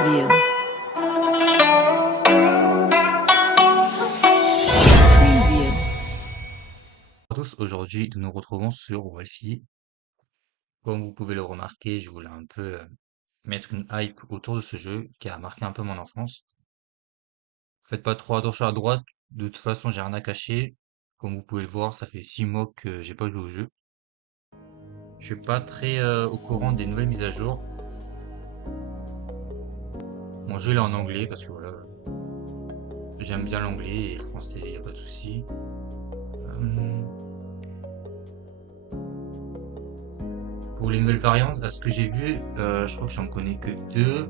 Preview. Preview. Bonjour à tous, aujourd'hui nous nous retrouvons sur Wolfie. Comme vous pouvez le remarquer, je voulais un peu mettre une hype autour de ce jeu qui a marqué un peu mon enfance. Faites pas trop attention à droite, de toute façon j'ai rien à cacher. Comme vous pouvez le voir, ça fait 6 mois que j'ai pas joué au jeu. Je suis pas très au courant des nouvelles mises à jour. Mon jeu il est en anglais parce que voilà, j'aime bien l'anglais et le français, y a pas de souci. Pour les nouvelles variantes, à ce que j'ai vu, je crois que j'en connais que deux.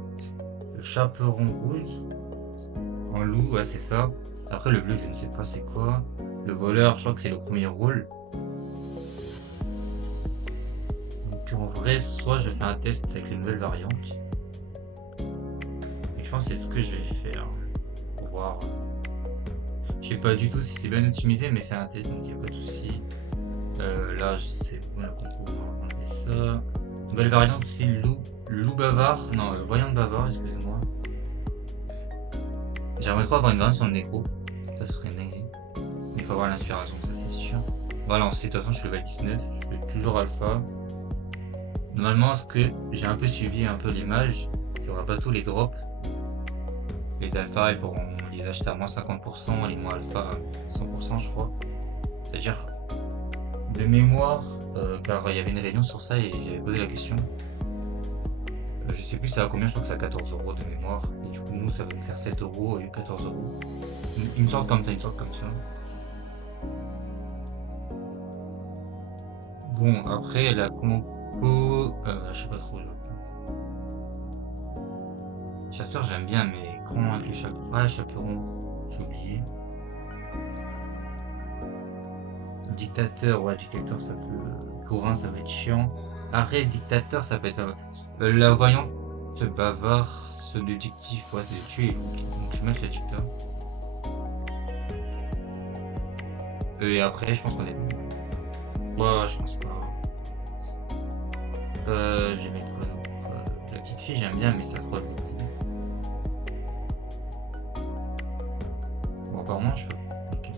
Le chaperon rouge. En loup, ouais, c'est ça. Après, le bleu, je ne sais pas c'est quoi. Le voleur, je crois que c'est le premier rôle. Donc, en vrai, soit je fais un test avec les nouvelles variantes. Et je pense que c'est ce que je vais faire. Pour voir. Je sais pas du tout si c'est bien optimisé, mais c'est un test, donc il n'y a pas de souci. Là, c'est bon, le concours, on va enlever ça. Nouvelle variante, c'est loup bavard. Non, voyant bavard, excusez-moi. J'aimerais trop avoir une variante sur le nécro. Ça serait une dinguerie. Mais il faut avoir l'inspiration, ça c'est sûr. On va lancer, de toute façon je suis level 19, je suis toujours alpha. Normalement, ce que j'ai un peu suivi un peu l'image, il n'y aura pas tous les drops. Les alphas, ils pourront les acheter à moins 50%, les moins alpha à 100%, je crois. C'est-à-dire, de mémoire, car il y avait une réunion sur ça et j'avais posé la question. Je sais plus ça à combien, je crois que c'est à 14 € de mémoire. Et du coup, nous, ça va nous faire 7 € et 14 €. Il me semble comme ça, il me semble comme ça. Bon, après, la compo, je sais pas trop. Chasseur, j'aime bien, mais comment avec le chaperon? Ah, chaperon, j'ai oublié. Dictateur, ouais, dictateur, ça peut. Bourrin, ça va être chiant. Arrêt, dictateur, ça peut être. La voyante, ce bavard, ce détective, ouais, c'est de tuer. Donc, je vais mettre le dictateur. Et après, je pense qu'on est bon. Ouais, je pense pas. Je vais mettre quoi d'autre. La petite fille, j'aime bien, mais ça troll beaucoup. Bon, apparemment, je fais. Ok.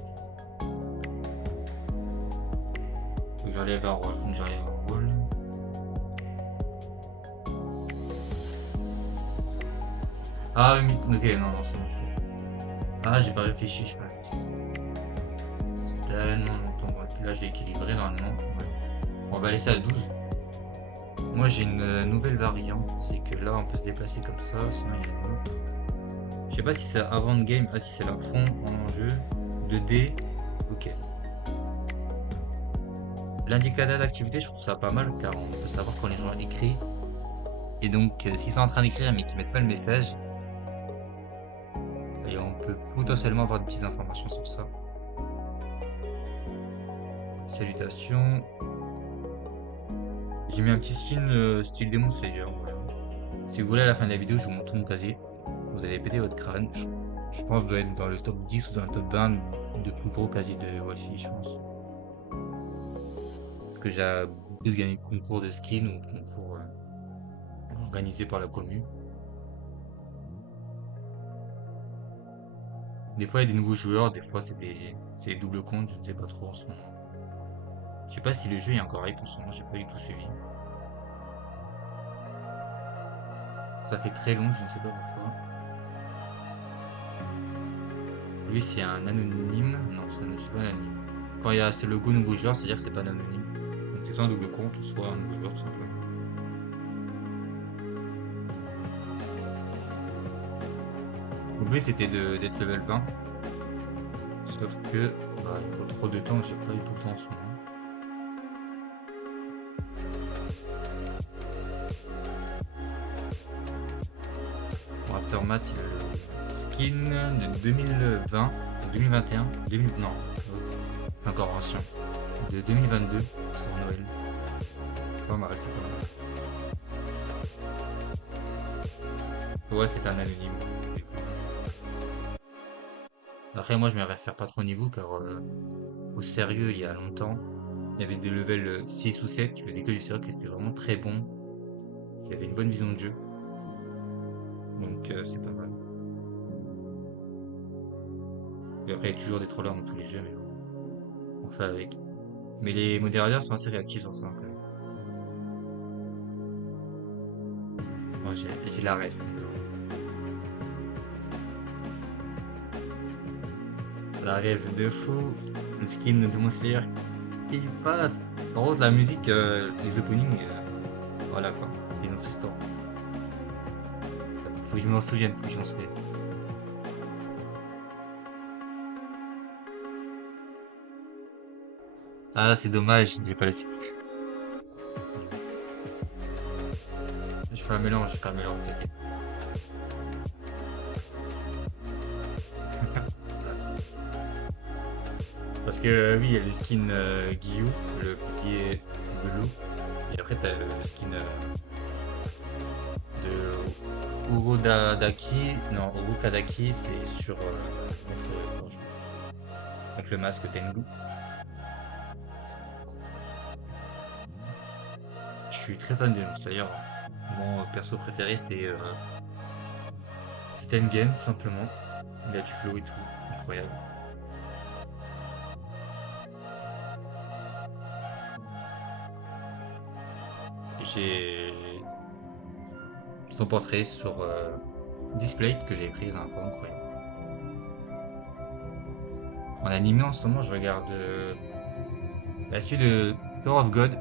Faut que j'arrive à rôle, faut que j'arrive à rôle. Ah oui, ok, non, non, c'est bon. Ah, j'ai pas réfléchi, j'ai pas réfléchi. C'est tellement longtemps. Ouais. Là, j'ai équilibré normalement. Ouais. On va laisser à 12. Moi, j'ai une nouvelle variante. C'est que là, on peut se déplacer comme ça. Sinon, il y a une autre. Je sais pas si c'est avant de game. Ah, si c'est la fond en jeu. 2D. Ok. L'indicateur d'activité, je trouve ça pas mal car on peut savoir quand les gens écrivent. Et donc, s'ils sont en train d'écrire mais qu'ils mettent pas le message, et on peut potentiellement avoir des petites informations sur ça. Salutations. J'ai mis un petit skin style Demon Slayer. Voilà. Si vous voulez, à la fin de la vidéo, je vous montre mon casier. Vous allez péter votre crâne. Je pense doit être dans le top 10 ou dans le top 20 de plus gros casiers de Wolfie, je pense. Parce que j'ai gagné le concours de skin ou concours organisé par la commune. Des fois, il y a des nouveaux joueurs, des fois, c'est des doubles comptes, je ne sais pas trop en ce moment. Je sais pas si le jeu est encore hype en ce moment, j'ai pas du tout suivi. Ça fait très long, je ne sais pas pourquoi. Lui, c'est un anonyme. Non, c'est pas un anonyme. Quand il y a ce logo nouveau joueur, c'est-à-dire que c'est pas un anonyme. Donc c'est soit un double compte, soit un nouveau joueur, tout simplement. Mon but, c'était d'être level 20. Sauf que, bah, il faut trop de temps, j'ai pas eu tout le temps en ce moment. Bon, Aftermath, il a le skin de 2020, 2021, 2000, non, encore ancien, de 2022, sur Noël. C'est pas mal, c'est pas mal. Ouais, c'est un anonyme. Après, moi, je me réfère pas trop au niveau, car au sérieux, il y a longtemps, il y avait des levels 6 ou 7 qui faisaient que du sérieux, qui étaient vraiment très bons, qui avaient une bonne vision de jeu. Donc c'est pas mal. Et après, il y a toujours des trollers dans tous les jeux, mais bon, on fait avec. Mais les modérateurs sont assez réactifs sur ça, quand même. Moi, j'ai la rêve. La rêve de fou. Le skin de Demon Slayer, il passe. Par contre, la musique, les openings, voilà quoi. C'est une autre histoire. Faut que je m'en souvienne, faut que je m'en souvienne. Ah, c'est dommage, j'ai pas la suite. Je fais un mélange, t'inquiète. Parce que oui, il y a le skin Guillou, le pied bleu. Et après, t'as le skin de Urodadaki. Non, Urukadaki, c'est sur Maître Forge. Avec le masque Tengu. Je suis très fan de Demon Slayer. Mon perso préféré, c'est Tengen, tout simplement. Il a du flow et tout. Incroyable. J'ai son portrait sur Displayed que j'avais pris dans un forum incroyable. En animé en ce moment, je regarde la suite de Tower of God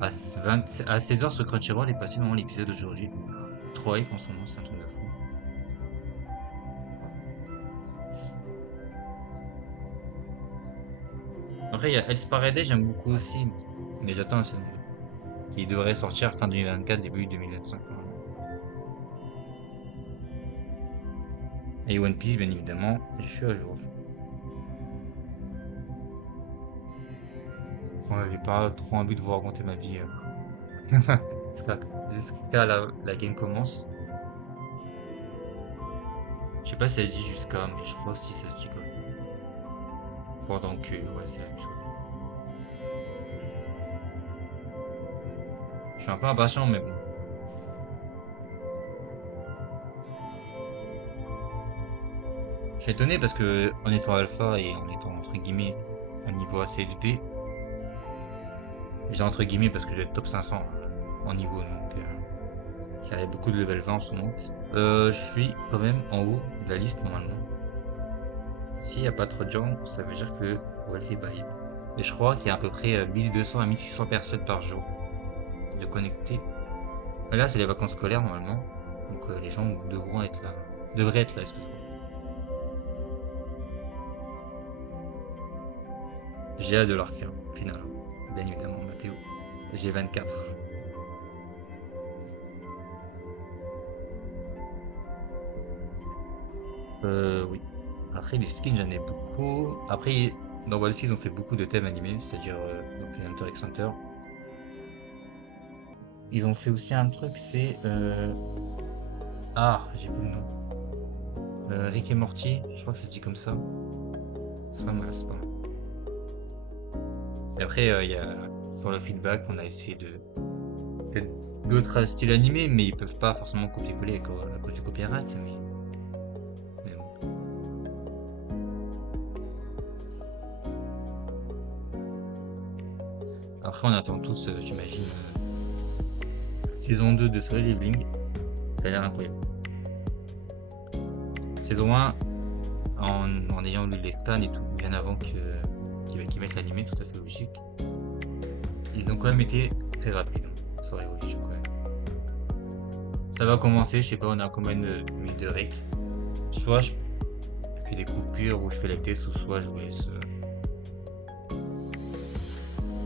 à 16h sur Crunchyroll est passé normalement l'épisode d'aujourd'hui. Trop hype en ce moment, c'est un truc de fou. Après, il y a Hell's Paradise, j'aime beaucoup aussi, mais j'attends un saison 2 qui devrait sortir fin 2024, début 2025. Et One Piece, bien évidemment, je suis à jour. Ouais, j'ai pas trop envie de vous raconter ma vie jusqu'à la game commence. Je sais pas si ça se dit jusqu'à, mais je crois que si ça se dit comme. Pendant que, ouais, c'est la même chose. Je suis un peu impatient, mais bon. Je suis étonné parce que en étant alpha et en étant entre guillemets un niveau assez élevé, j'ai entre guillemets parce que j'ai top 500 en niveau, donc j'avais beaucoup de level 20 en ce moment. Je suis quand même en haut de la liste normalement. S'il n'y a pas trop de gens, ça veut dire que Wolf est bail. Et je crois qu'il y a à peu près 1200 à 1600 personnes par jour de connectés. Là, c'est les vacances scolaires normalement, donc les gens devront être là. Devraient être là, excusez-moi. J'ai hâte de leur faire, au final. Bien évidemment, Mathéo. J'ai 24. Oui. Après, les skins, j'en ai beaucoup. Après, dans Wolfie, ils ont fait beaucoup de thèmes animés, c'est-à-dire ils ont fait Hunter x Hunter. Ils ont fait aussi un truc, c'est ah, j'ai plus le nom. Rick et Morty, je crois que ça se dit comme ça. C'est pas mal, c'est pas mal. Et après, il y a sur le feedback, on a essayé de peut-être d'autres styles animés, mais ils peuvent pas forcément copier-coller à cause du copyright. Mais bon. Après, on attend tous, j'imagine, saison 2 de Solo Leveling. Ça a l'air incroyable. Saison 1, en ayant lu les scans et tout, bien avant qu'ils mettent l'animé, tout à fait logique. Ils ont quand même été très rapides sur l'évolution quand même. Ça va commencer, je sais pas, on a combien de minutes de rec. Soit je fais des coupures où je fais les tests, ou soit je vous laisse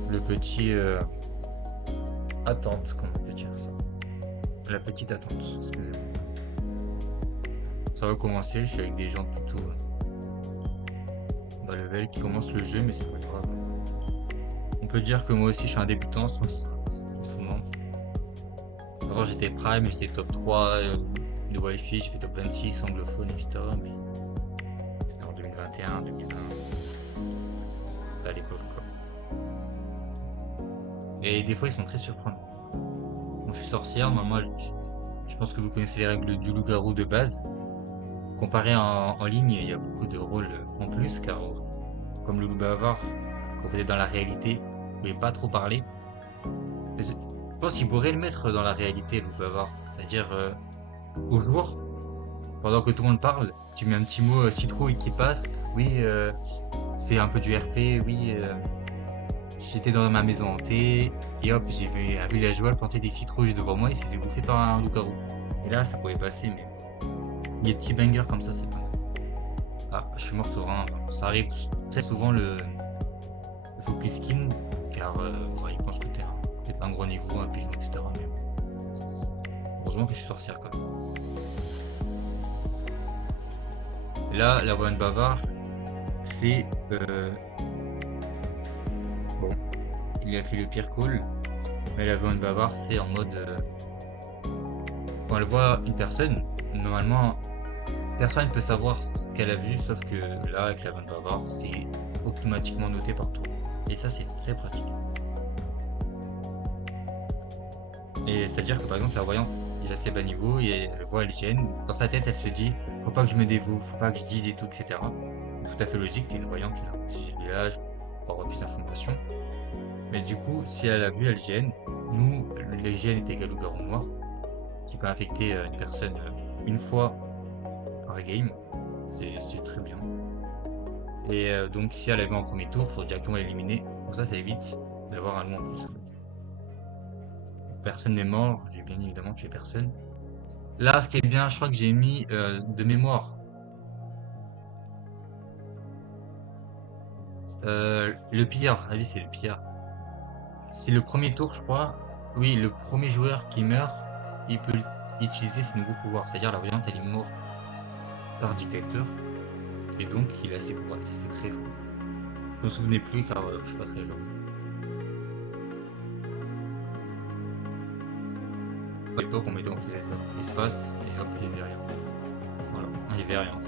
le petit attente, comment on peut dire ça. La petite attente, excusez-moi. Ça va commencer, je suis avec des gens plutôt bas level qui commencent le jeu, mais c'est pas grave. On peut dire que moi aussi je suis un débutant en ce moment. Avant j'étais prime, j'étais top 3 de Wi-Fi, j'ai fait top 26 anglophone, etc. Mais c'était en 2021, 2020. C'était à l'époque quoi. Et des fois ils sont très surprenants. Bon, je suis sorcière, normalement je Je pense que vous connaissez les règles du loup-garou de base. Comparé en ligne, il y a beaucoup de rôles en plus, car comme le loup bavard, quand vous êtes dans la réalité, vous pouvez pas trop parler. Je pense qu'il pourrait le mettre dans la réalité, le loup bavard. C'est-à-dire, au jour, pendant que tout le monde parle, tu mets un petit mot citrouille qui passe. Oui, fais un peu du RP. Oui, j'étais dans ma maison hantée. Et hop, j'ai vu un villageois planter des citrouilles devant moi. Il s'est fait bouffer par un loup-garou. Et là, ça pouvait passer, mais des petits bangers comme ça, c'est pas mal. Ah, je suis mort au rein. Ça arrive très souvent le focus skin, car ouais, il pense que t'es un gros niveau, un pigeon, etc. Mais heureusement que je suis sorcière quand même. Là, la voix de bavard fait. Bon, il a fait le pire call, mais la voix de bavard, c'est en mode. Quand elle voit une personne, normalement, personne ne peut savoir ce qu'elle a vu, sauf que là, avec la voix de bavard, c'est automatiquement noté partout. Et ça, c'est très pratique. Et c'est-à-dire que par exemple, la voyante, il a ses bas niveaux et elle voit LGN. Dans sa tête, elle se dit, faut pas que je me dévoue, faut pas que je dise et tout, etc. Tout à fait logique, t'es une voyante, là. J'ai l'âge pour avoir plus d'informations. Mais du coup, si elle a vu LGN, nous, LGN est égal au garou noir, qui peut infecter une personne une fois par game. C'est très bien. Et donc, si elle a vu en premier tour, faut directement l'éliminer. Comme ça évite d'avoir un loup en plus. En fait. Personne n'est mort, j'ai bien évidemment tué personne. Là, ce qui est bien, je crois que j'ai mis de mémoire. Le pire, ah oui, c'est le pire. C'est le premier tour, je crois. Oui, le premier joueur qui meurt, il peut utiliser ses nouveaux pouvoirs. C'est-à-dire la voyante, elle est morte par dictateur. Et donc, il a ses pouvoirs. C'est très fort. Je me souvenais plus car je suis pas très jeune. À l'époque, on faisait ça. Espace, et hop, il y avait rien. Voilà, il y avait rien.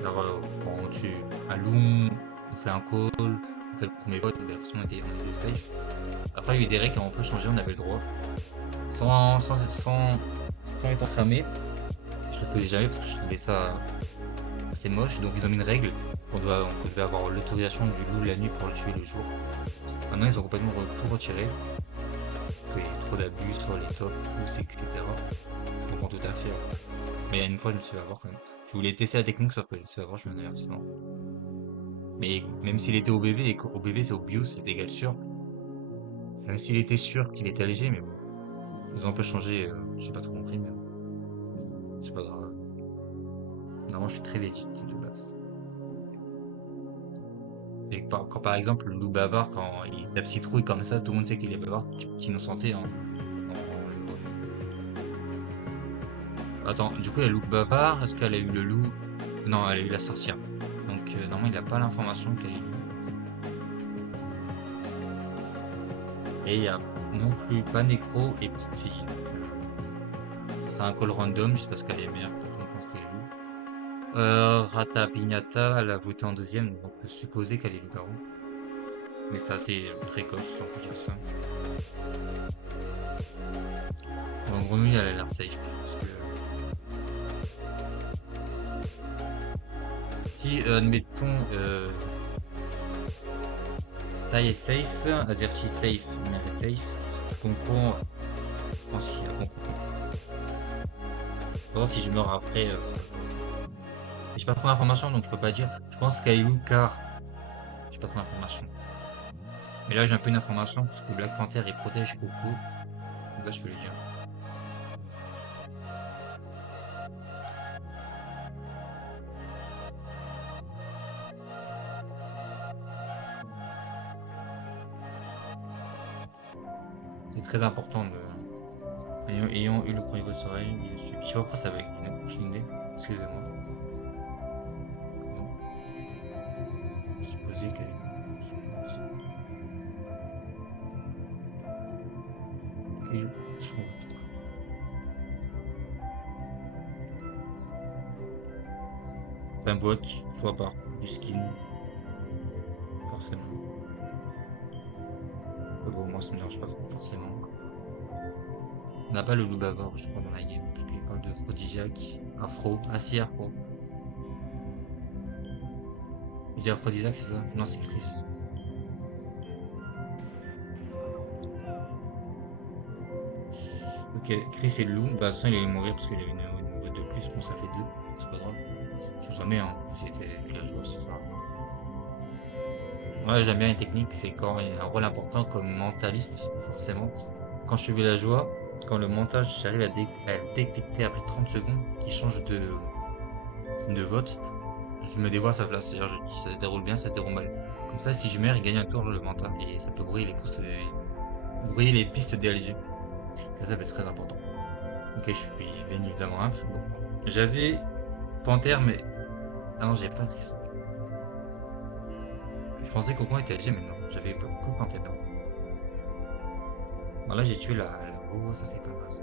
Alors, quand on tue un loup, on fait un call, on fait le premier vote, ben forcément on était safe. Après, il y a eu des règles qui ont un peu changé, on avait le droit. Sans être enfermé, je le faisais jamais parce que je trouvais ça assez moche. Donc, ils ont mis une règle. On devait avoir l'autorisation du loup la nuit pour le tuer le jour. Maintenant, ils ont complètement tout retiré. Il y a eu trop d'abus sur les top, etc. Je comprends tout à fait. Mais une fois, je me suis fait avoir quand même. Je voulais tester la technique, sauf que je me suis fait avoir, je suis un avertissement. Mais même s'il était au BV, et qu'au BV c'est au bio, c'est d'égal sûr. Même s'il était sûr qu'il était léger, mais bon. Ils ont un peu changé, j'ai pas trop compris, mais c'est pas grave. Normalement, je suis très legit de base. Et quand par exemple le loup bavard, quand il tape citrouille comme ça, tout le monde sait qu'il est bavard, petit innocenté, hein. Attends, du coup, il y a le loup bavard, est-ce qu'elle a eu le loup? Non, elle a eu la sorcière. Donc, normalement, il n'a pas l'information qu'elle a eu. Et il n'y a non plus pas nécro et petite fille. Ça, c'est un call random, juste parce qu'elle est meilleure quand on pense qu'elle est loup. Rata Pignata, elle a voté en deuxième, donc on peut supposer qu'elle est loup-garou. Mais c'est assez précoce, si on peut dire ça. Bon, en grenouille, elle a l'air safe. Parce que si, admettons, taille est safe, Azerty safe, mère est safe, concours, ancien concours. Bon, si je meurs après, c'est pas grave. J'ai pas trop d'informations donc je peux pas dire. Je pense qu'elle est loup car j'ai pas trop d'informations. Mais là j'ai un peu une information parce que Black Panther il protège Coco. Donc là je peux le dire. C'est très important de. Ayant eu le premier vote sur elle, je sais pas pourquoi ça va avec j'ai une idée. Excusez-moi. Non. Supposer qu'elle c'est un bot, soit par du skin, forcément. Bon, moi ça me dérange pas trop, forcément. On n'a pas le loup bavard, je crois, dans la game. Parce qu'il parle de aphrodisiaque. Afro. Ah si, afro. Il dit aphrodisiaque, c'est ça? Non, c'est Chris. Ok, Chris et le loup. Bah, de toute façon, il allait mourir parce qu'il avait une voix de plus. Bon, ça fait deux. C'est pas grave. Je sais jamais, hein. C'était la joie, c'est ça. Ouais, j'aime bien les techniques. C'est quand il y a un rôle important comme mentaliste, forcément. Quand je suis villageois, quand le montage, j'arrive à le détecter après 30 secondes, qu'il change de vote, je me dévoie à sa place. C'est-à-dire, je dis ça se déroule bien, ça se déroule mal. Comme ça, si je meurs, il gagne un tour le mental. Et ça peut brouiller les pistes DLG. Ça peut être très important. Ok, je suis bien évidemment inf. Bon. J'avais Panthère, mais. Ah non, j'avais pas de ça. Je pensais qu'Aucun était LG, mais non, j'avais pas que Panthère. Bon, là, j'ai tué la. Oh, ça c'est pas mal ça.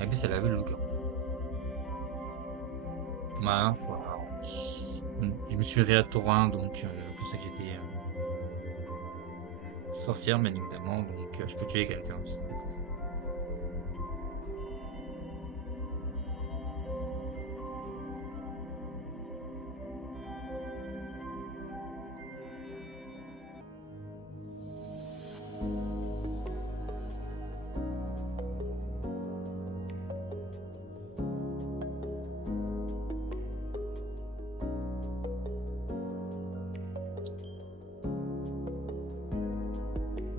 Et puis, elle avait le loup. Ma foi. Je me suis réa tour 1, donc pour ça que j'étais sorcière, bien évidemment, donc je peux tuer quelqu'un aussi.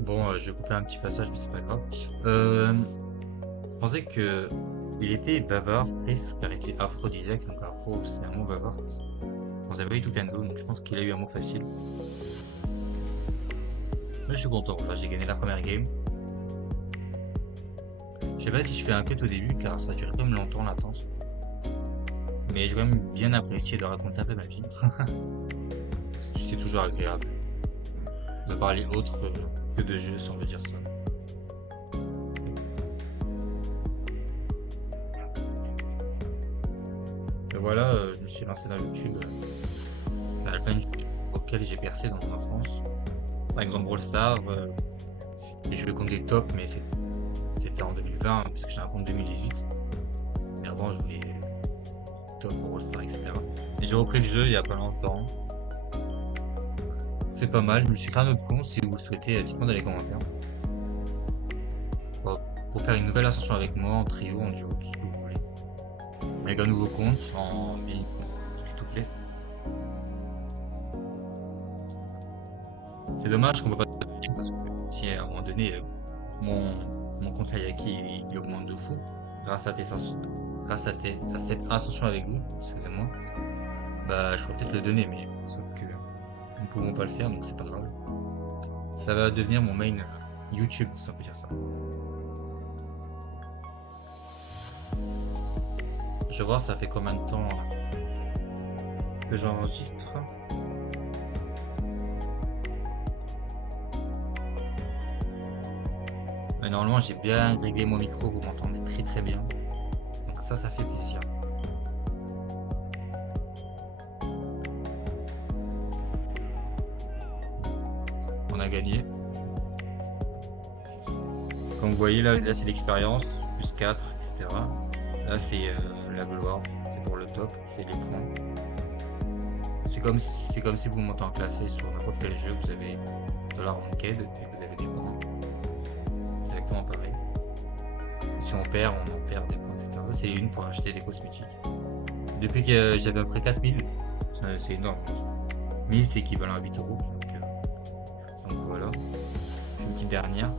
Bon, je vais couper un petit passage, mais c'est pas grave. Je pensais que il était bavard, Chris, car il était aphrodisiaque, donc afro, c'est un mot bavard. On avait eu tout Kendo, donc je pense qu'il a eu un mot facile. Mais je suis content, là j'ai gagné la première game. Je sais pas si je fais un cut au début, car ça dure quand même longtemps latence. Mais j'ai quand même bien apprécié de raconter un peu ma vie. C'est toujours agréable de parler autre que de jeux, si on veut dire ça. Et voilà, je me suis lancé dans YouTube, plein de jeux auxquels j'ai percé dans mon enfance. Par exemple Brawl Stars, j'ai joué contre des tops, mais c'était en 2020, parce que j'ai un compte 2018. Mais avant, je voulais top pour Brawl Stars, etc. Et j'ai repris le jeu il y a pas longtemps. C'est pas mal, je me suis créé un autre compte, si vous le souhaitez, dites-moi dans les commentaires. Pour pour faire une nouvelle ascension avec moi, en trio, en duo, tout ce que vous voulez. Avec un nouveau compte, en free-to-play. C'est dommage qu'on peut pas parce que si à un moment donné mon, mon compte Hayaki il augmente de fou grâce à à cette ascension avec vous, excusez-moi, bah je pourrais peut-être le donner, mais sauf que nous ne pouvons pas le faire, donc c'est pas grave. Ça va devenir mon main YouTube, si on peut dire ça. Je vais voir ça fait combien de temps que j'enregistre. Mais normalement j'ai bien réglé mon micro, vous m'entendez très très bien. Donc ça fait plaisir. On a gagné. Comme vous voyez là c'est l'expérience, plus 4, etc. Là c'est la gloire, c'est pour le top, c'est les points. C'est comme si vous montez en classé sur n'importe quel jeu, vous avez de la ranked et vous avez des points. C'est exactement pareil. Et si on perd, on en perd des points, etc. Ça c'est une pour acheter des cosmétiques. Depuis que j'avais à peu près 4000, c'est énorme. 1000 c'est équivalent à 8 euros. Donc voilà. Une petite dernière.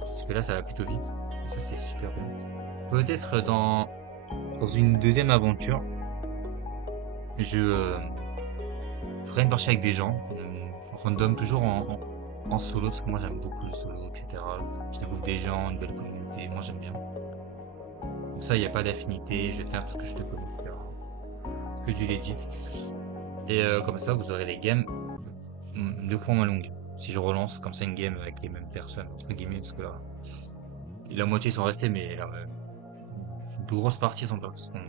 Parce que là ça va plutôt vite. Et ça c'est super bien. Peut-être dans une deuxième aventure, je ferai une partie avec des gens, random, toujours en solo, parce que moi j'aime beaucoup le solo, etc. Je découvre des gens, une belle communauté, moi j'aime bien. Comme ça, il n'y a pas d'affinité, je t'aime parce que je te connais, etc. Que du legit. Et comme ça, vous aurez les games 2 fois moins longues. Si je relance comme ça une game avec les mêmes personnes, entre guillemets, parce que là, la moitié sont restés, mais là, une plus grosse partie sont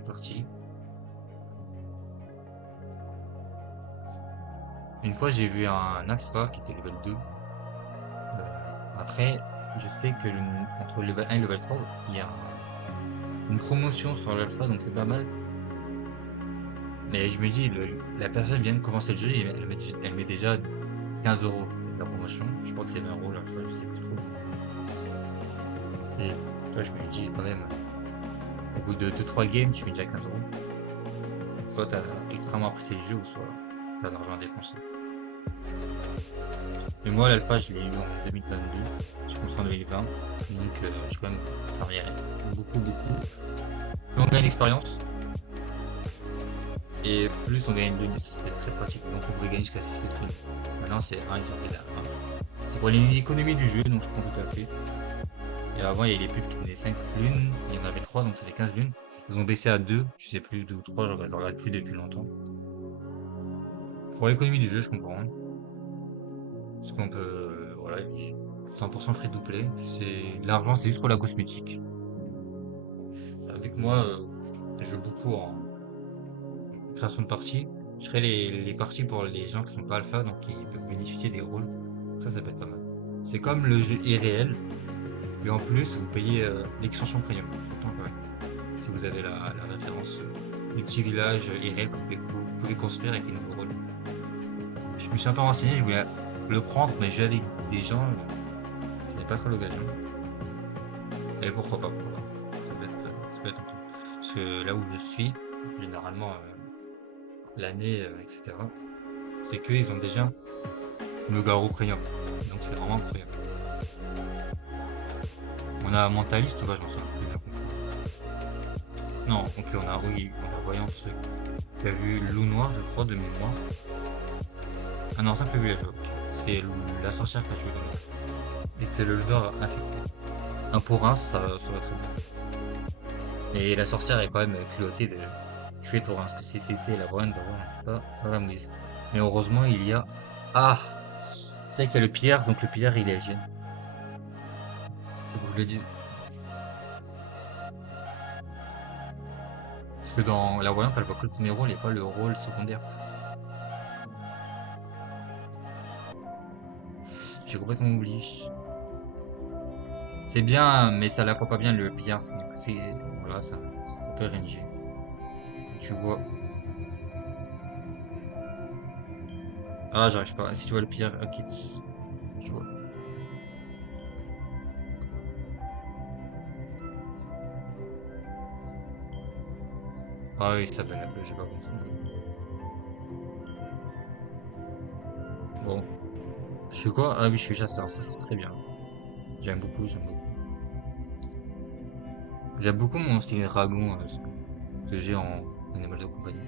partis. Une fois, j'ai vu un alpha qui était level 2. Après, je sais que entre le level 1 et le level 3, il y a une promotion sur l'alpha, donc c'est pas mal. Mais je me dis, la personne vient de commencer le jeu et elle met déjà 15 euros la promotion. Je crois que c'est 20 euros l'alpha, je sais plus trop. Et toi, je me dis quand même, au bout de 2-3 games, tu mets déjà 15 euros. Soit t'as extrêmement apprécié le jeu, ou soit t'as de l'argent à dépenser. Mais moi, l'alpha, je l'ai eu en 2022. Je commence en 2020. Donc, je vais quand même faire beaucoup. Plus on gagne l'expérience, et plus on gagne de lune. C'était très pratique. Donc, on pouvait gagner jusqu'à 6 lunes. Maintenant, c'est 1, ils ont mis là 1. C'est pour l'économie du jeu, donc je comprends tout à fait. Et avant, il y avait les pubs qui donnaient 5 lunes. Il y en avait 3, donc c'était 15 lunes. Ils ont baissé à 2. Je sais plus, 2 ou 3. Je regarde plus depuis longtemps. Pour l'économie du jeu, je comprends. Parce qu'on peut, voilà, 100% free to play. L'argent, c'est juste pour la cosmétique. Avec moi, je joue beaucoup en création de parties. Je crée les parties pour les gens qui sont pas alpha, donc ils peuvent bénéficier des rôles. Ça peut être pas mal. C'est comme le jeu est réel, et en plus, vous payez l'extension premium. Autant que, ouais. Si vous avez la référence du petit village irréel que vous pouvez construire avec les nouveaux rôles. Je me suis un peu renseigné, je voulais le prendre, mais jouer avec des gens, je n'ai pas trop l'occasion. Et pourquoi pas. Ça peut être un truc. Parce que là où je suis, généralement, l'année, etc., c'est qu'ils ont déjà le Garo Premium. Donc c'est vraiment incroyable. On a Mentaliste, bah, je m'en souviens plus bien. Non, ok, on a Voyance qui a vu Loup Noir, je crois, de mémoire. Ah non, simple village, ok. C'est la sorcière qui a tué le noir. Et que le leader a infecté. Un pour un, ça serait très bien. Et la sorcière est quand même culottée de tuer Thorin, parce que si c'était la bonne d'avoir pas la mouise. Mais heureusement, il y a. Ah! C'est vrai qu'il y a le pierre, donc le pierre il est LG. Je vous le dis. Parce que dans la voyante, elle voit que le premier rôle et pas le rôle secondaire. J'ai complètement oublié. C'est bien, mais ça la fois pas bien le pierre. Voilà, ça peut RNG. Tu vois. Ah, j'arrive pas. Si tu vois le pierre, ok. Tu vois. Ah oui, ça donne un peu, j'ai pas compris. Bon. Je suis quoi? Ah oui, je suis chasseur, ça c'est très bien. J'aime beaucoup. J'aime beaucoup mon style dragon que j'ai en animal de compagnie.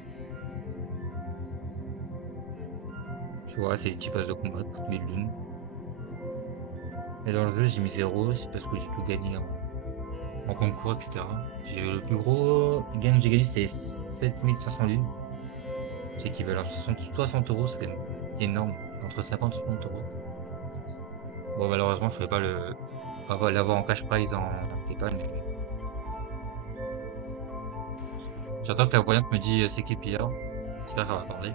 Tu vois, c'est des petits passes de combat toutes mes lunes. Et dans le jeu, j'ai mis 0, c'est parce que j'ai tout gagné en concours, etc. Le plus gros gain que j'ai gagné, c'est 7500 lunes. C'est équivalent à 60 euros, c'est énorme. Entre 50 et 60 euros. Bon, malheureusement, je ne pouvais pas l'avoir en cash prize en PayPal, mais j'attends que la voyante me dit c'est qui pire. J'espère qu'elle va parler.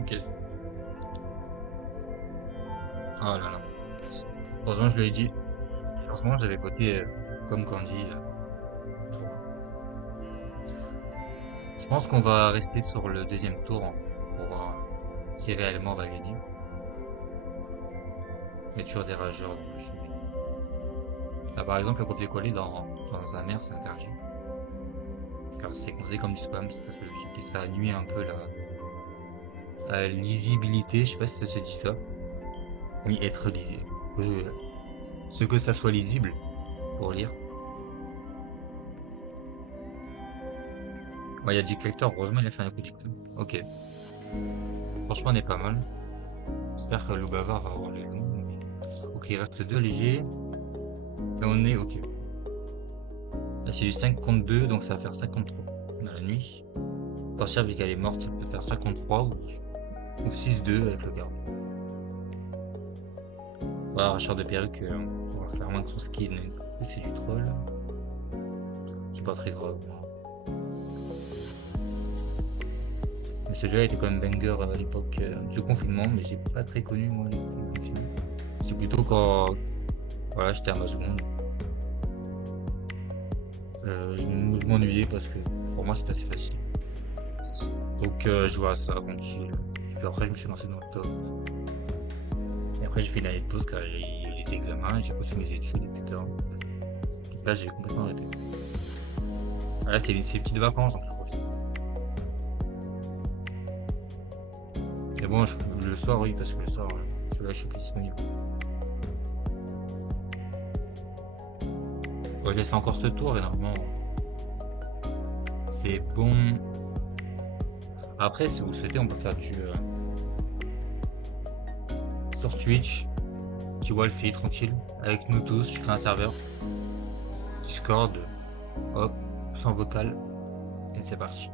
Ok. Ah là là. Heureusement, je lui ai dit. Heureusement, j'avais voté comme Candy. Je pense qu'on va rester sur le deuxième tour pour voir qui réellement va gagner. Il y a toujours des rageurs dans le jeu. Là, par exemple, le copier-coller dans un maire, c'est interdit. Car c'est considéré comme du spam, c'est tout à fait logique. Et ça nuit un peu la lisibilité, je sais pas si ça se dit ça. Oui, être lisible. Ce que ça soit lisible pour lire. Ouais, il y a du collector, heureusement il a fait un coup de dictum. Ok. Franchement, on est pas mal. J'espère que le bavard va avoir les loups. Ok, il reste 2 légers. Là, on est ok. Là, c'est du 5 contre 2, donc ça va faire 53 dans la nuit. Sorcière, vu qu'elle est morte, ça peut faire 53 ou 6-2 avec le garde. Voilà, rachat de perruque, on va faire moins que son skin. C'est du troll. C'est pas très grave. Mais ce jeu a été quand même banger à l'époque du confinement, mais j'ai pas très connu moi les confinements. C'est plutôt quand voilà, j'étais à ma seconde. Je m'ennuyais parce que pour moi c'était assez facile. Donc je jouais à ça tranquille. Et puis après je me suis lancé dans le top. Et après j'ai fait une année de pause car il y a eu les examens, j'ai continué mes études, etc. Donc là j'ai complètement arrêté. Là c'est les petites vacances donc je profite. Mais bon, le soir oui parce que le soir, parce que là je suis plus disponible. On va laisser encore ce tour et normalement c'est bon. Après si vous souhaitez on peut faire du sur Twitch, tu vois le feed tranquille, avec nous tous, je crée un serveur, Discord, hop, sans vocal, et c'est parti.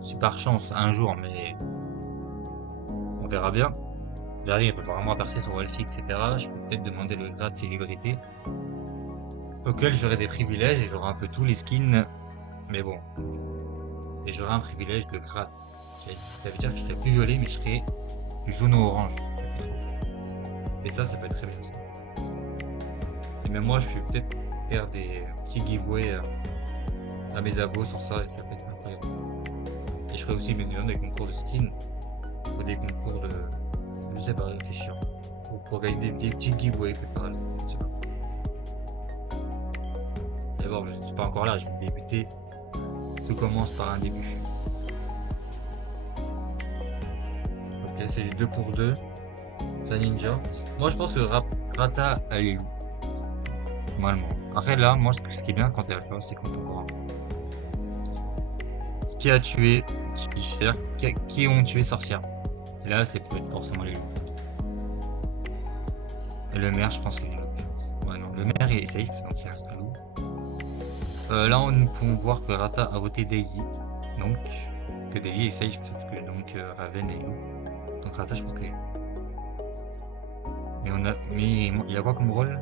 C'est par chance, un jour, mais on verra bien. J'arrive vraiment à percer sur Wolfie, etc. Je peux peut-être demander le grade de célébrité, auquel j'aurai des privilèges et j'aurai un peu tous les skins, mais bon. Et j'aurai un privilège de grade. Ça veut dire que je serai plus violet, mais je serai jaune ou orange. Et ça peut être très bien. Ça. Et même moi, je vais peut-être faire des petits giveaways à mes abos sur ça, et ça peut être incroyable. Et je ferai aussi bien évidemment des concours de skin, ou des concours de... Je sais pas, réfléchir. Pour gagner des petits giveaways, etc. Je sais pas. Mais bon, je ne suis pas encore là, je vais débuter. Tout commence par un début. Ok, c'est les 2 pour 2. C'est ninja. Moi, je pense que Rata, elle est normalement. Après, là, moi, ce qui est bien quand elle a fait, c'est qu'on peut voir ce qui a tué, qui ont tué sorcière. Et là, c'est peut-être forcément les loups, en fait. Et le maire, je pense qu'il est loup. Ouais, non, le maire est safe, donc il reste un loup. Là, nous pouvons voir que Rata a voté Daisy, donc que Daisy est safe, sauf que donc Raven est loup. Donc Rata, je pense qu'il est loup. Mais il a quoi comme rôle?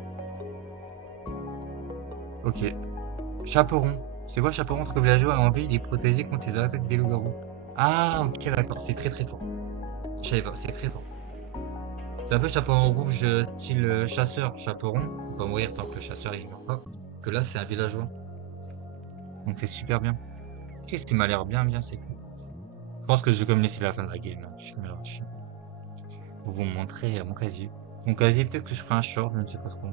Ok. Chaperon. C'est quoi chaperon? Entre villageois en ville, il est protégé contre les attaques des loups-garous. Ah, ok, d'accord. C'est très très fort. Je savais pas, c'est très fort. C'est un peu chaperon rouge, style chasseur. Chaperon, il va mourir tant que le chasseur il meurt pas. Que là, c'est un villageois. Donc c'est super bien. Qu'est-ce qui m'a l'air bien, c'est cool. Je pense que je vais comme laisser la fin de la game. Là. Je suis mélange. Vous montrer mon casier. Mon casier, peut-être que je ferai un short, je ne sais pas trop.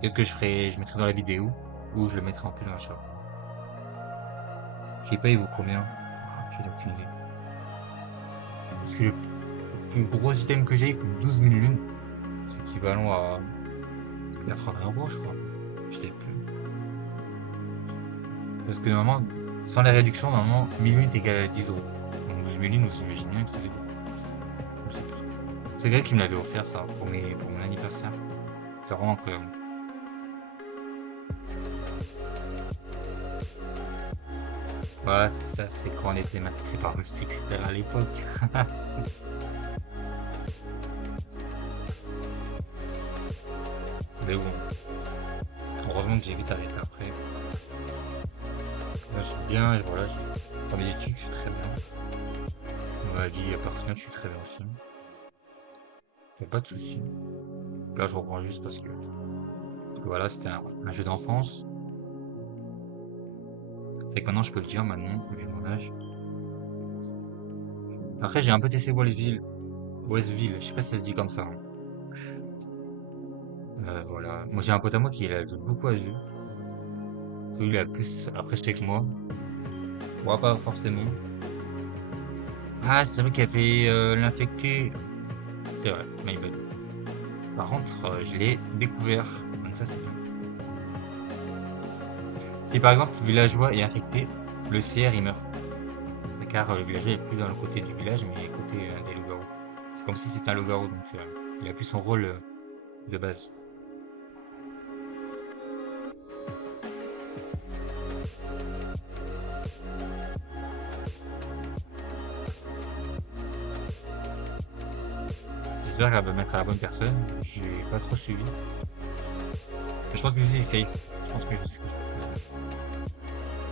Peut-être que je mettrai dans la vidéo, ou je le mettrai en plus dans un short. Je sais pas, il vaut combien? J'ai aucune idée. Parce que le plus gros item que j'ai coûte 12 000 lunes. C'est équivalent à 80 €, je crois. Je sais plus. Parce que normalement, sans les réductions, normalement, 1000 lunes est égal à 10 €. Donc 12 000 lunes, vous imaginez bien que ça fait beaucoup. Je sais plus. C'est quelqu'un qui me l'avait offert ça pour mon anniversaire. C'est vraiment incroyable. Voilà, ça c'est quand on était matrixé par Rustic à l'époque. Mais bon, heureusement que j'ai vite arrêté après. Là je suis bien, et voilà, pour mes études je suis très bien. Dans ma vie personnelle je suis très bien aussi. Y'a pas de soucis. Là je reprends juste parce que voilà, c'était un jeu d'enfance. C'est que maintenant je peux le dire maintenant, vu mon âge. Après j'ai un peu testé Westville, je sais pas si ça se dit comme ça. Hein. Voilà. Moi j'ai un pote à moi qui a beaucoup à vue. Lui il a plus apprécié que moi. Moi pas forcément. Ah c'est vrai qu'il y avait l'infecté. C'est vrai, my bad. Par contre je l'ai découvert. Donc ça c'est bien. Si par exemple le villageois est infecté, le CR il meurt. Car le villageois est plus dans le côté du village, mais côté des loups-garous. C'est comme si c'était un loup-garou, donc il a plus son rôle de base. J'espère qu'elle va mettre à la bonne personne. J'ai pas trop suivi. Mais je pense que c'est safe. Je pense que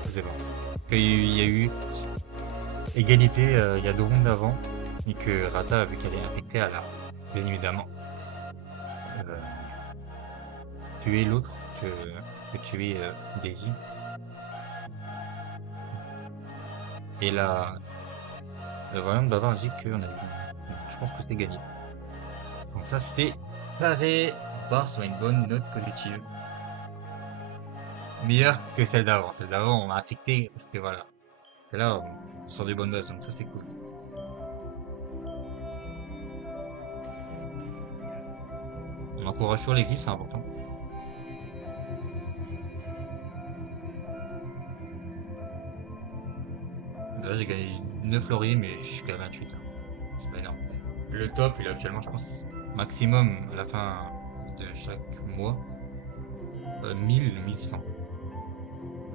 je sais pas. Il y a eu égalité, il y a 2 rounds avant et que Rata, vu qu'elle est infectée, elle a bien évidemment euh, tué l'autre que tué Daisy. Et là, le royaume bavard dit qu'on a eu. Donc, je pense que c'est gagné. Donc ça, c'est carré. On part sur une bonne note positive. Meilleure que celle d'avant. Celle d'avant, on m'a affecté parce que voilà. Et là, on sort des bonnes notes, donc ça, c'est cool. On encourage toujours l'équipe, c'est important. Là, j'ai gagné 9 lauriers, mais je suis qu'à 28. Hein. C'est pas énorme. Le top, il est actuellement, je pense, maximum à la fin de chaque mois, 1000, 1100. Donc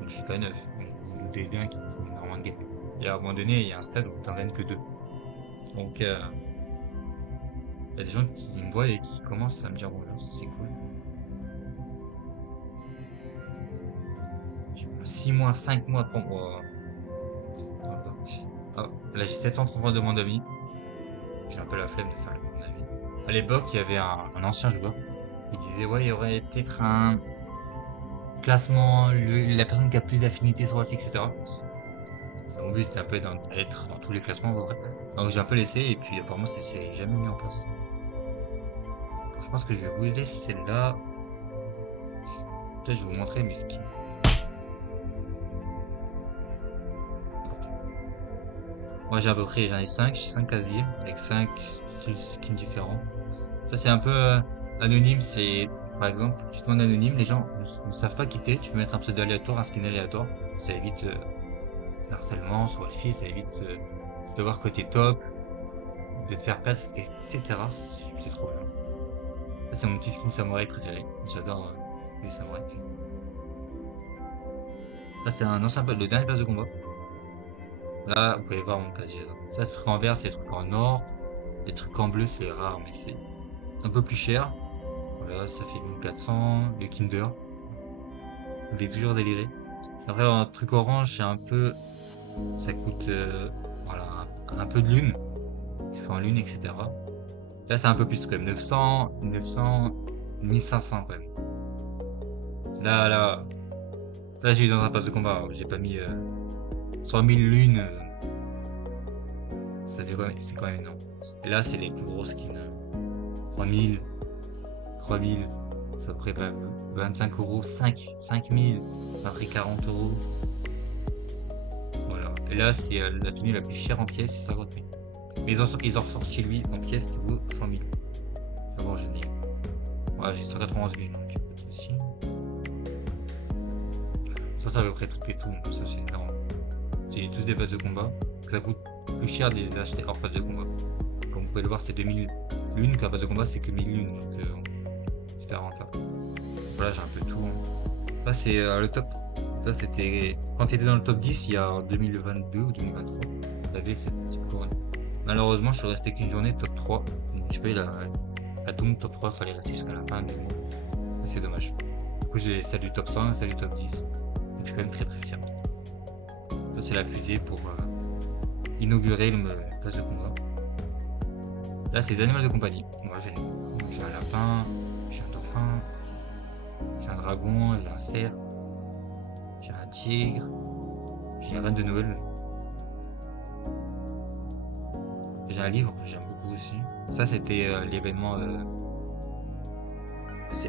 je suis qu'à 9. Donc, vous doutez bien qu'il faut énormément de gagner. Et à un moment donné, il y a un stade où t'en gagnes que 2. Donc, il y a des gens qui me voient et qui commencent à me dire, voilà, ça, c'est cool. J'ai 6 mois, 5 mois, 3 mois. Ah, là, j'ai 732 demandes d'amis. J'ai un peu la flemme de faire le demande d'amis. À l'époque, il y avait un ancien joueur qui disait, ouais, il y aurait peut-être un classement, la personne qui a plus d'affinité sur Wolf, etc. Mon but, c'était un peu d'être dans tous les classements, en vrai. Donc, j'ai un peu laissé, et puis apparemment, c'est jamais mis en place. Donc, je pense que je vais vous laisser celle-là. Peut-être je vais vous montrer mes skins. Moi, j'ai à peu près, j'en ai 5, j'ai 5 casiers, avec 5 skins différents. Ça, c'est un peu anonyme, c'est, par exemple, tu te demandes anonyme, les gens ne savent pas quitter, tu peux mettre un pseudo aléatoire, un skin aléatoire, ça évite l'harcèlement sur Wi-Fi, ça évite de voir que t'es top, de te faire perdre, etc. C'est trop bien. Ça, c'est mon petit skin samouraï préféré, j'adore les samouraïs. Là, c'est un ancien, le dernier pass de combat. Là, vous pouvez voir mon casier. Ça, ce truc en vert, c'est les trucs en or. Les trucs en bleu, c'est rare, mais c'est un peu plus cher. Voilà, ça fait 1400. Le Kinder. Je vais toujours délirer. Après, un truc orange, c'est un peu. Ça coûte voilà, un peu de lune. C'est fait en lune, etc. Là, c'est un peu plus quand même. 900, 1500 quand même. Là, j'ai eu dans un pass de combat. J'ai pas mis 100 000 lunes. Ça fait quand même, c'est quand même énorme. Et là, c'est les plus gros skins. 3000, 3000, ça ferait 25 euros, 5000, après 40 euros. Voilà. Et là, c'est la tenue la plus chère en pièces, c'est 50 000. Mais ils ont ressorti lui en pièces qui vaut 100 000. Avant, j'en ai. Voilà, j'ai 191 000, donc pas de soucis. Ça, c'est à peu près toutes les tombes, ça, c'est énorme. C'est tous des bases de combat. Ça coûte plus cher de les acheter hors base de combat. Comme vous pouvez le voir, c'est 2000 lunes, qu'à base de combat, c'est que 1000 lunes. Donc, super rentable. Voilà, j'ai un peu tout. Hein. Là, c'est le top. Ça, c'était. Quand tu étais dans le top 10, il y a en 2022 ou 2023, tu avais cette petite couronne. Malheureusement, je suis resté qu'une journée top 3. Donc, tu peux la tombe top 3, il fallait rester jusqu'à la fin du mois. C'est dommage. Du coup, j'ai celle du top 100 et celle du top 10. Donc, je suis quand même très très fier. Ça, c'est la fusée pour inaugurer le place de combat. Là, c'est les animaux de compagnie. Moi, j'ai un lapin, j'ai un dauphin, j'ai un dragon, j'ai un cerf, j'ai un tigre, j'ai une reine de Noël. J'ai un livre, j'aime beaucoup aussi. Ça, c'était l'événement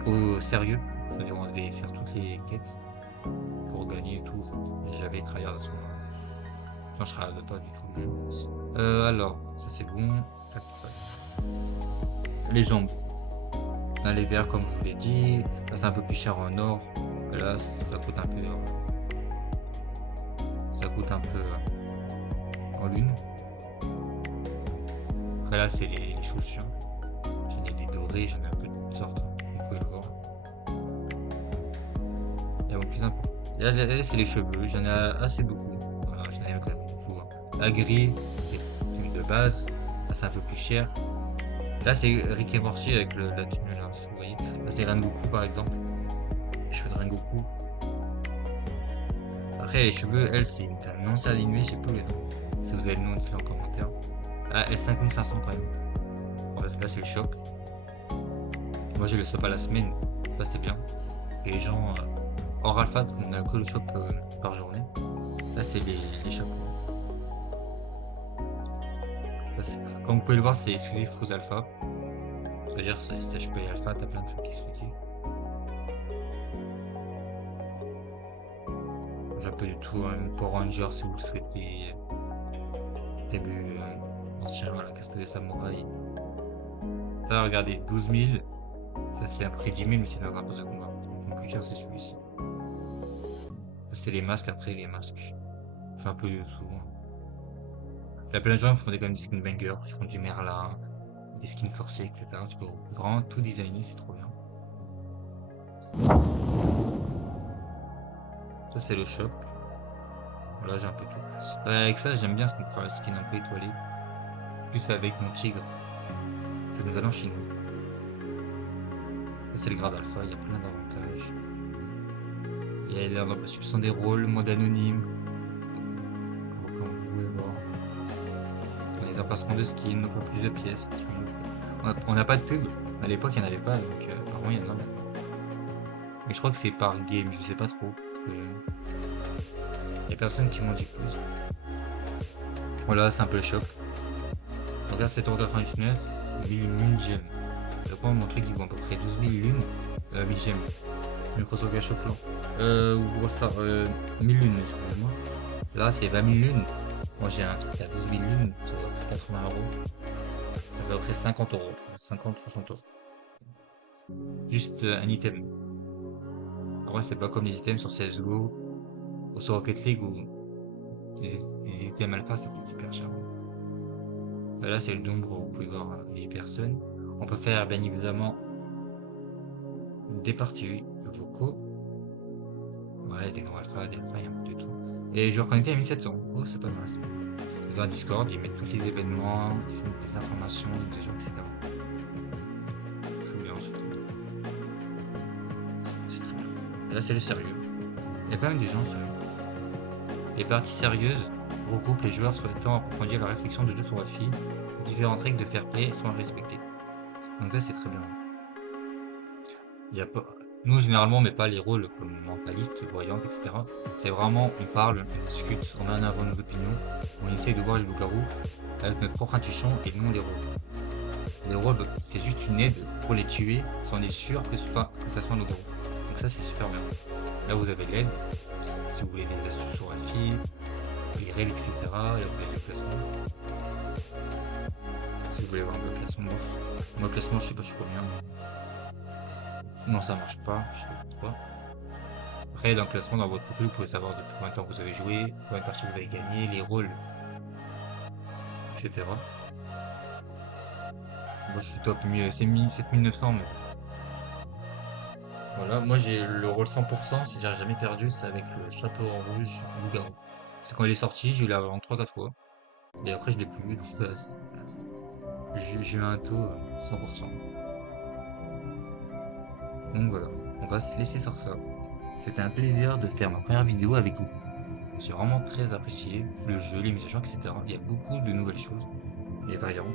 au sérieux. C'est-à-dire, on devait faire toutes les quêtes pour gagner et tout. Et j'avais travaillé à ce moment-là. Non, je travaille pas du tout. Alors, ça c'est bon. Tac, tac. Les jambes. Là, les verres, comme je vous l'ai dit. Là, c'est un peu plus cher en or. Là, ça coûte un peu. Ça coûte un peu en lune. Après, là, c'est les chaussures. J'en ai des dorés, j'en ai un peu de toutes sortes. Vous pouvez le voir. Il y a mon plus important. Là, c'est les cheveux. J'en ai assez beaucoup. Voilà, j'en ai quand même beaucoup. Hein. La gris, c'est une de base. Là, c'est un peu plus cher. Là, c'est Rick et Morty avec la tenue là, vous voyez. Là, c'est Rengoku par exemple. Les cheveux de Rengoku. Après, les cheveux, elle, c'est un ancien animé, j'ai plus le nom. Si vous avez le nom, dites-le en commentaire. Ah, et 5500 quand même. Bon, là, c'est le shop. Moi, j'ai le shop à la semaine. Ça, c'est bien. Et les gens, hors alpha, on a que le shop par journée. Là, c'est les chapeaux. Comme vous pouvez le voir, c'est exclusif aux alpha. C'est-à-dire, si t'as HP et alpha, t'as plein de trucs exclusifs. J'ai un peu du tout, hein, Power Ranger si vous le souhaitez. Début ancien, voilà, casque des samouraïs. Ça, regardez, 12 000. Ça, c'est un prix 10 000, mais c'est dans un poste de combat. Donc, plus cher, c'est celui-ci. Ça, c'est les masques, après les masques. J'ai un peu de tout. Il y a plein de gens qui font quand même des skins bangers, ils font du Merlin, des skins sorciers, etc. Tu peux vraiment tout designer, c'est trop bien. Ça, c'est le shop. Voilà, j'ai un peu tout. Avec ça, j'aime bien faire le skin un peu étoilé. Plus avec mon tigre. C'est une valeur chinois. Ça, c'est le grade alpha, il y a plein d'avantages. Il y a la substitution des rôles, mode anonyme. Comme vous pouvez voir. Les emplacements de skins, on voit plus de pièces. On n'a pas de pub. À l'époque, il n'y en avait pas, donc apparemment, il y en a maintenant. Mais je crois que c'est par game, je sais pas trop. Il y a personne qui m'en dit plus. Voilà, c'est un peu le shop. Donc là, 7,99€, 1000 gemmes. Donc moi, mon truc, ils vont à peu près 12 000 lunes, 1000 gemmes. Microsoft Cash au flanc. Ou gros ça, 1000 lunes, excusez-moi. Là, c'est 20 000 lunes. Moi, j'ai un truc à 12 000 lunes, ça va à 80€. Ça fait à peu près 50€. 50-60€. Juste un item. En vrai, c'est pas comme les items sur CSGO ou sur Rocket League où les items alpha ça coûte super cher. Là, c'est le nombre où vous pouvez voir les personnes. On peut faire bien évidemment des parties vocaux. Ouais, des grands alpha, des alpha, il y a un peu de tout. Et je reconnecté à 1700. Oh, c'est pas mal. Dans un Discord, ils mettent tous les événements, des informations, des gens, etc. Très bien, c'est très bien. C'est très bien. Là, c'est le sérieux. Il y a quand même des gens sérieux. Les parties sérieuses regroupent les joueurs souhaitant approfondir la réflexion de deux sur la fille. Différentes règles de fair play sont respectées. Donc là, c'est très bien. Il y a pas... Nous, généralement, on met pas les rôles comme mentaliste, voyante, etc. C'est vraiment, on parle, on discute, on met en avant nos opinions, on essaye de voir les loups-garous avec notre propre intuition et non les rôles. Les rôles, c'est juste une aide pour les tuer si on est sûr que ça soit un loup-garou. Donc ça, c'est super bien. Là, vous avez l'aide, si vous voulez des astuces sur la fille, les règles, etc. Là, vous avez le classement. Si vous voulez voir un peu le classement, moi, le classement, je sais pas, je suis combien. Non, ça marche pas, je sais pas. Après, dans le classement, dans votre profil, vous pouvez savoir depuis combien de temps vous avez joué, combien de parties vous avez gagné, les rôles, etc. Moi, je suis top, c'est 7900, mais... Voilà, moi j'ai le rôle 100%, c'est-à-dire jamais perdu, c'est avec le chapeau en rouge loup-garou. C'est quand il est sorti, j'ai eu la en 3-4 fois. Et après, je l'ai plus eu, donc j'ai eu un taux 100%. Donc voilà, on va se laisser sur ça. C'était un plaisir de faire ma première vidéo avec vous. J'ai vraiment très apprécié le jeu, les mises à jour, etc. Il y a beaucoup de nouvelles choses, des variantes.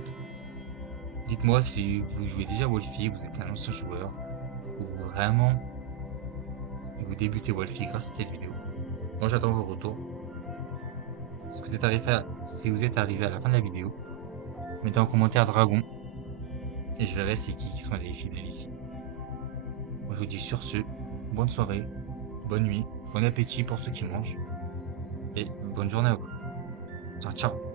Dites-moi si vous jouez déjà à Wolfie, vous êtes un ancien joueur, ou vraiment vous débutez Wolfie grâce à cette vidéo. Moi j'attends vos retours. Si vous êtes arrivé à la fin de la vidéo, mettez en commentaire Dragon, et je verrai c'est qui sont les fidèles ici. Moi je vous dis sur ce, bonne soirée, bonne nuit, bon appétit pour ceux qui mangent, et bonne journée à vous. Ciao, ciao.